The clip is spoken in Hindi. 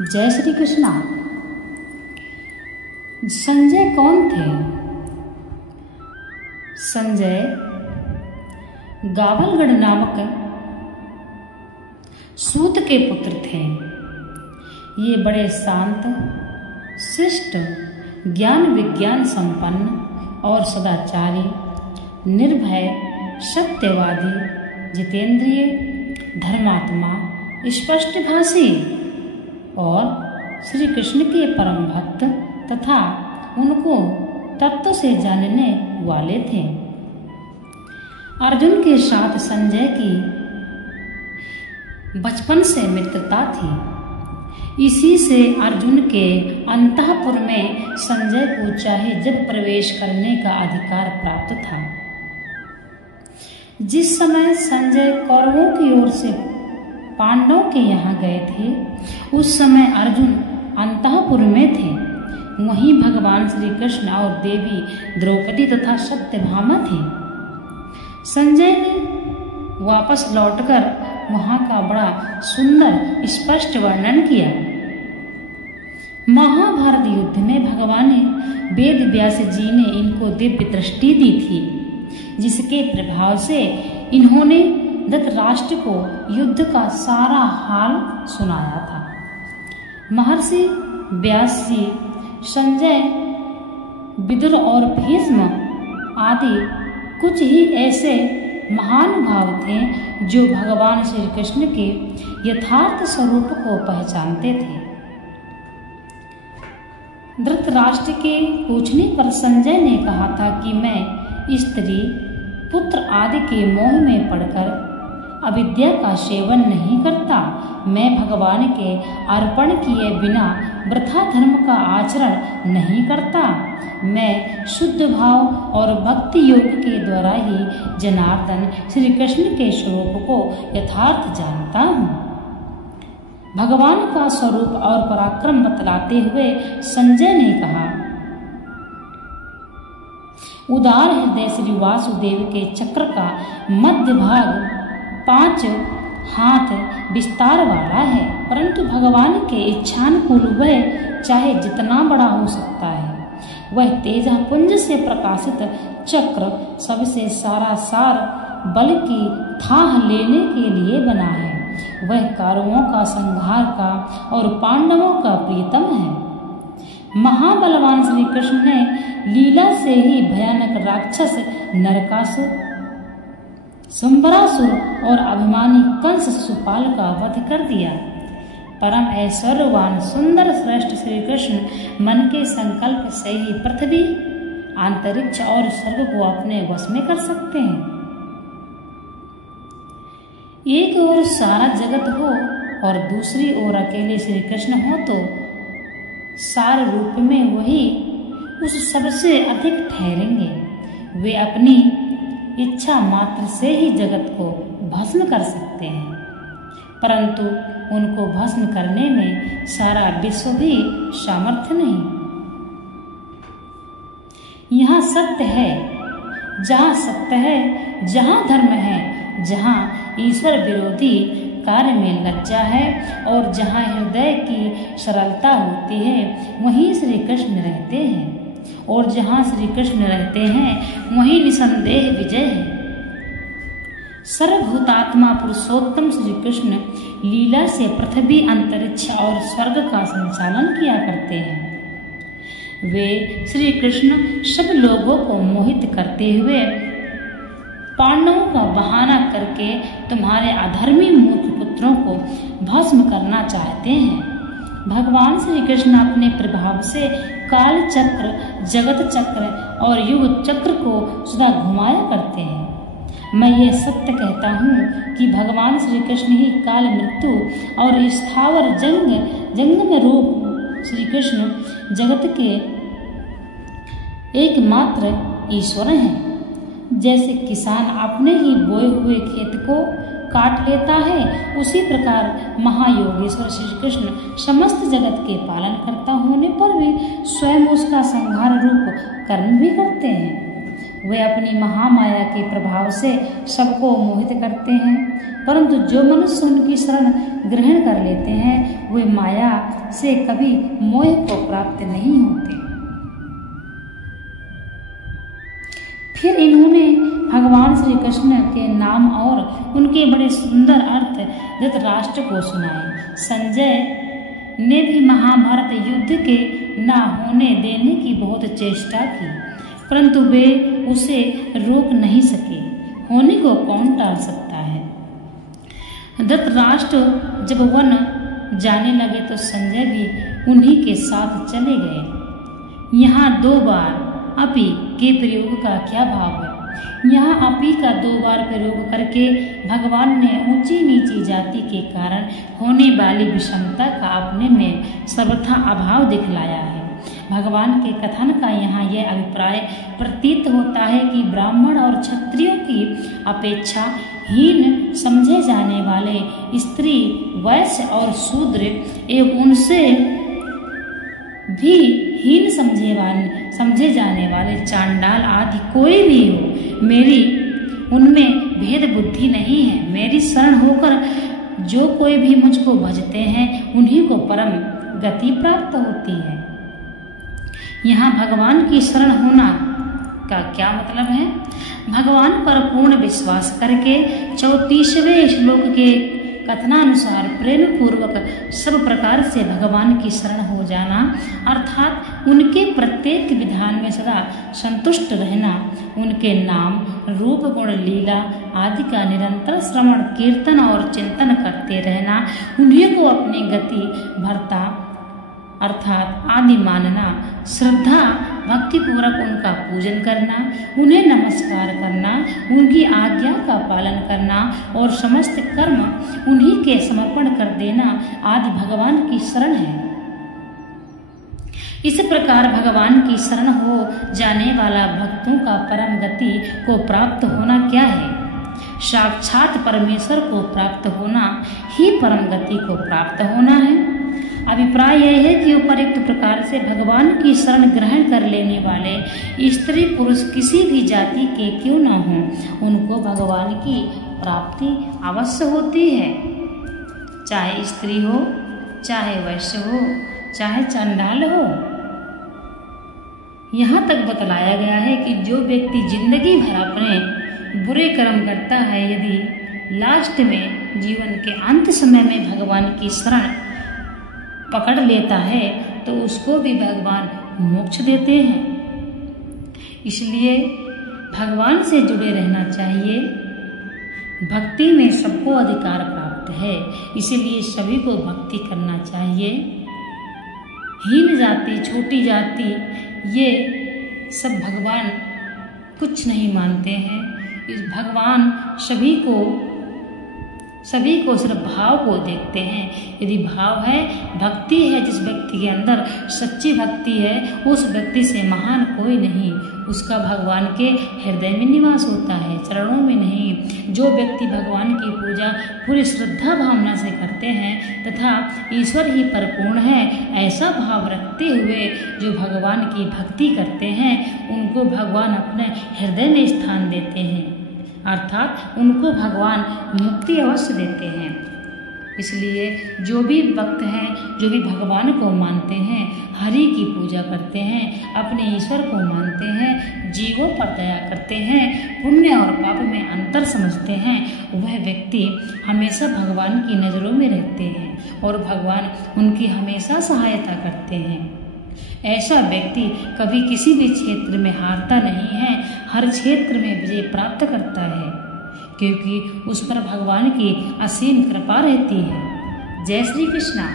जय श्री कृष्णा। संजय कौन थे? संजय गावलगढ़ नामक सूत के पुत्र थे। ये बड़े शांत, शिष्ट, ज्ञान विज्ञान संपन्न और सदाचारी, निर्भय, सत्यवादी, जितेंद्रिय, धर्मात्मा, स्पष्टभाषी और श्री कृष्ण के परम भक्त तथा उनको तत्व से जानने वाले थे। अर्जुन के साथ संजय की बचपन से मित्रता थी। इसी से अर्जुन के अंतःपुर में संजय को चाहे जब प्रवेश करने का अधिकार प्राप्त था। जिस समय संजय कौरवों की ओर से पांडवों के यहाँ गए थे, उस समय अर्जुन अंतःपुर में थे। वहीं भगवान श्री कृष्ण और देवी द्रौपदी तथा सत्यभामा थे। संजय ने वापस लौटकर वहां का बड़ा सुंदर स्पष्ट वर्णन किया। महाभारत युद्ध में भगवान वेद व्यास जी ने इनको दिव्य दृष्टि दी थी, जिसके प्रभाव से इन्होंने धृतराष्ट्र को युद्ध का सारा हाल सुनाया था। महर्षि व्यास जी, संजय, विदुर और भीष्म आदि कुछ ही ऐसे महानुभाव थे जो भगवान श्री कृष्ण के यथार्थ स्वरूप को पहचानते थे। धृतराष्ट्र के पूछने पर संजय ने कहा था कि मैं स्त्री, पुत्र आदि के मोह में पड़कर अविद्या का सेवन नहीं करता। मैं भगवान के अर्पण किए बिना वृथा धर्म का आचरण नहीं करता। मैं शुद्ध भाव और भक्ति योग के द्वारा ही जनार्दन श्री कृष्ण के स्वरूप को यथार्थ जानता हूँ। भगवान का स्वरूप और पराक्रम बतलाते हुए संजय ने कहा, उदार हृदय श्री वासुदेव के चक्र का मध्य भाग 5 हाथ विस्तार वाला है, परंतु भगवान के इच्छानुकूल वह चाहे जितना बड़ा हो सकता है। वह तेजपुंज से प्रकाशित चक्र सबसे सारा सार बल की थाह लेने के लिए बना है। वह कौरवों का संहार का और पांडवों का प्रीतम है। महाबलवान श्री कृष्ण ने लीला से ही भयानक राक्षस नरकासुर, शंबरासुर और अभिमानी कंस शिशुपाल का वध कर दिया। परम ऐश्वर्यवान सुंदर श्रेष्ठ श्री कृष्ण मन के संकल्प से ही पृथ्वी, अंतरिक्ष और स्वर्ग को अपने वश में कर सकते हैं। एक ओर सारा जगत हो और दूसरी ओर अकेले श्री कृष्ण हो तो सार रूप में वही उस सबसे अधिक ठहरेंगे। वे अपनी इच्छा मात्र से ही जगत को भस्म कर सकते हैं, परंतु उनको भस्म करने में सारा विश्व भी सामर्थ्य नहीं। यहाँ सत्य है, जहाँ सत्य है, जहाँ धर्म है, जहाँ ईश्वर विरोधी कार्य में लज्जा है और जहाँ हृदय की सरलता होती है, वहीं श्री कृष्ण रहते हैं। और जहाँ श्री कृष्ण रहते हैं वहीं निसंदेह विजय है। सर्वभूतात्मा पुरुषोत्तम श्री कृष्ण लीला से पृथ्वी, अंतरिक्ष और स्वर्ग का संचालन किया करते हैं। वे श्री कृष्ण सब लोगों को मोहित करते हुए पांडवों का बहाना करके तुम्हारे अधर्मी मूर्ख पुत्रों को भस्म करना चाहते हैं। भगवान श्री कृष्ण अपने प्रभाव से काल चक्र, जगत चक्र और युग चक्र को सदा घुमाया करते हैं। मैं ये सत्य कहता हूँ कि भगवान श्री कृष्ण ही काल, मृत्यु और स्थावर जंग में रूप श्री कृष्ण जगत के एकमात्र ईश्वर हैं। जैसे किसान अपने ही बोए हुए खेत को काट लेता है, उसी प्रकार महायोगेश्वर श्री कृष्ण समस्त जगत के पालन करता होने पर भी स्वयं उसका संहार रूप कर्म भी करते हैं। वे अपनी महामाया के प्रभाव से सबको मोहित करते हैं, परंतु जो मनुष्य उनकी शरण ग्रहण कर लेते हैं वे माया से कभी मोह को प्राप्त नहीं होते। फिर इन्होंने भगवान श्री कृष्ण के नाम और उनके बड़े सुंदर अर्थ धृतराष्ट्र को सुनाए। संजय ने भी महाभारत युद्ध के न होने देने की बहुत चेष्टा की, परंतु वे उसे रोक नहीं सके। होने को कौन टाल सकता है। धृतराष्ट्र जब वन जाने लगे तो संजय भी उन्हीं के साथ चले गए। यहाँ 2 बार अपि के प्रयोग का क्या भाव है। यहाँ अपि का 2 बार प्रयोग करके भगवान ने ऊंची नीची जाति के कारण होने वाली विषमता का अपने में सर्वथा अभाव दिखलाया है। भगवान के कथन का यहाँ यह अभिप्राय प्रतीत होता है कि ब्राह्मण और क्षत्रियों की अपेक्षा हीन समझे जाने वाले स्त्री, वैश्य और शूद्र एवं उनसे भी हीन समझे जाने वाले चांडाल आदि कोई भी हो, मेरी उनमें भेद बुद्धि नहीं है। मेरी शरण होकर जो कोई भी मुझको भजते हैं उन्हीं को परम गति प्राप्त होती है। यहाँ भगवान की शरण होना का क्या मतलब है। भगवान पर पूर्ण विश्वास करके 34वें श्लोक के कथनानुसार प्रेम पूर्वक सब प्रकार से भगवान की शरण हो जाना, अर्थात उनके प्रत्येक विधान में सदा संतुष्ट रहना, उनके नाम, रूप, गुण, लीला आदि का निरंतर श्रवण, कीर्तन और चिंतन करते रहना, उन्हीं को अपनी गति भरता अर्थात आदि मानना, श्रद्धा भक्ति पूर्वक उनका पूजन करना, उन्हें नमस्कार करना, उनकी आज्ञा का पालन करना और समस्त कर्म उन्हीं के समर्पण कर देना आदि भगवान की शरण है। इस प्रकार भगवान की शरण हो जाने वाला भक्तों का परम गति को प्राप्त होना क्या है। साक्षात परमेश्वर को प्राप्त होना ही परम गति को प्राप्त होना है। अभिप्राय यह है कि उपयुक्त प्रकार से भगवान की शरण ग्रहण कर लेने वाले स्त्री पुरुष किसी भी जाति के क्यों न हों, उनको भगवान की प्राप्ति अवश्य होती है। चाहे स्त्री हो, चाहे वैश्य हो, चाहे चंडाल हो। यहाँ तक बतलाया गया है कि जो व्यक्ति जिंदगी भर अपने बुरे कर्म करता है, यदि लास्ट में जीवन के अंत समय में भगवान की शरण पकड़ लेता है तो उसको भी भगवान मोक्ष देते हैं। इसलिए भगवान से जुड़े रहना चाहिए। भक्ति में सबको अधिकार प्राप्त है, इसीलिए सभी को भक्ति करना चाहिए। हीन जाति, छोटी जाति, ये सब भगवान कुछ नहीं मानते हैं। इस भगवान सभी को सिर्फ भाव को देखते हैं। यदि भाव है, भक्ति है, जिस व्यक्ति के अंदर सच्ची भक्ति है, उस व्यक्ति से महान कोई नहीं। उसका भगवान के हृदय में निवास होता है, चरणों में नहीं। जो व्यक्ति भगवान की पूजा पूरी श्रद्धा भावना से करते हैं तथा ईश्वर ही परिपूर्ण है, ऐसा भाव रखते हुए जो भगवान की भक्ति करते हैं, उनको भगवान अपने हृदय में स्थान देते हैं, अर्थात उनको भगवान मुक्ति अवश्य देते हैं। इसलिए जो भी भक्त हैं, जो भी भगवान को मानते हैं, हरि की पूजा करते हैं, अपने ईश्वर को मानते हैं, जीवों पर दया करते हैं, पुण्य और पाप में अंतर समझते हैं, वह व्यक्ति हमेशा भगवान की नज़रों में रहते हैं और भगवान उनकी हमेशा सहायता करते हैं। ऐसा व्यक्ति कभी किसी भी क्षेत्र में हारता नहीं है, हर क्षेत्र में विजय प्राप्त करता है, क्योंकि उस पर भगवान की असीम कृपा रहती है। जय श्री कृष्णा।